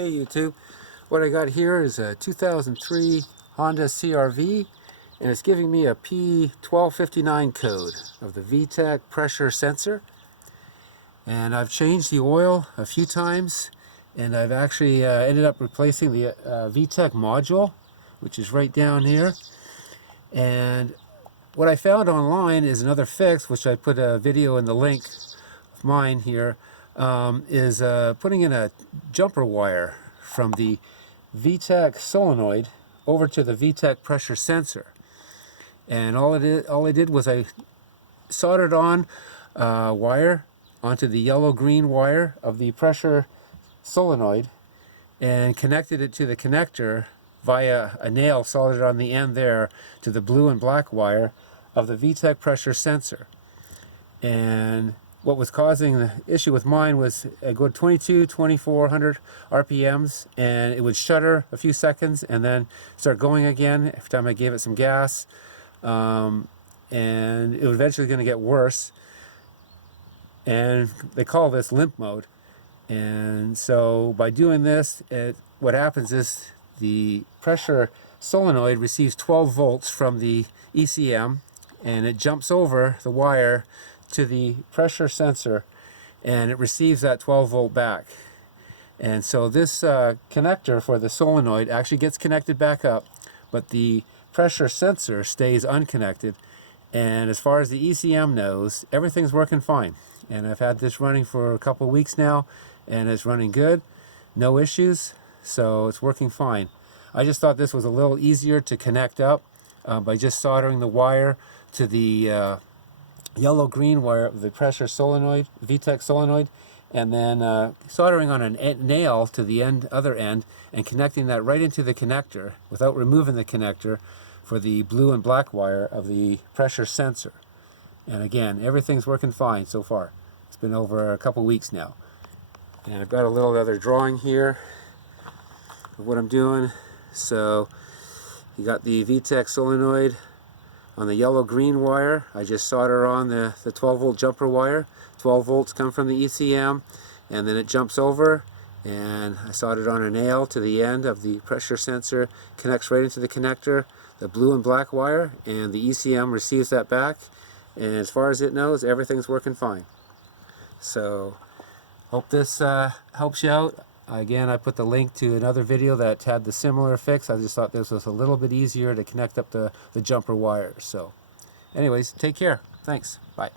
Hey YouTube, what I got here is a 2003 Honda CRV and it's giving me a P1259 code of the VTEC Pressure Sensor, and I've changed the oil a few times and I've actually ended up replacing the VTEC Module, which is right down here. And what I found online is another fix, which I put a video in the link of mine here, is putting in a jumper wire from the VTEC solenoid over to the VTEC pressure sensor. And all I did was I soldered on wire onto the yellow-green wire of the pressure solenoid and connected it to the connector via a nail soldered on the end there to the blue and black wire of the VTEC pressure sensor. And what was causing the issue with mine was I go 2400 RPMs and it would shudder a few seconds and then start going again every time I gave it some gas, and it was eventually going to get worse, and they call this limp mode. And so by doing this, what happens is the pressure solenoid receives 12 volts from the ECM and it jumps over the wire to the pressure sensor and it receives that 12 volt back. And so this connector for the solenoid actually gets connected back up, but the pressure sensor stays unconnected. And as far as the ECM knows, everything's working fine. And I've had this running for a couple of weeks now and it's running good, no issues, so it's working fine. I just thought this was a little easier to connect up by just soldering the wire to the yellow-green wire of the pressure solenoid, VTEC solenoid, and then soldering on a nail to the other end and connecting that right into the connector without removing the connector for the blue and black wire of the pressure sensor. And again, everything's working fine so far. It's been over a couple weeks now. And I've got a little other drawing here of what I'm doing. So you got the VTEC solenoid on the yellow-green wire. I just solder on the 12 volt jumper wire. 12 volts come from the ECM and then it jumps over, and I soldered on a nail to the end of the pressure sensor, connects right into the connector, the blue and black wire, and the ECM receives that back, and as far as it knows, everything's working fine. So hope this helps you out. Again, I put the link to another video that had the similar fix. I just thought this was a little bit easier to connect up the jumper wires. So anyways, take care. Thanks. Bye.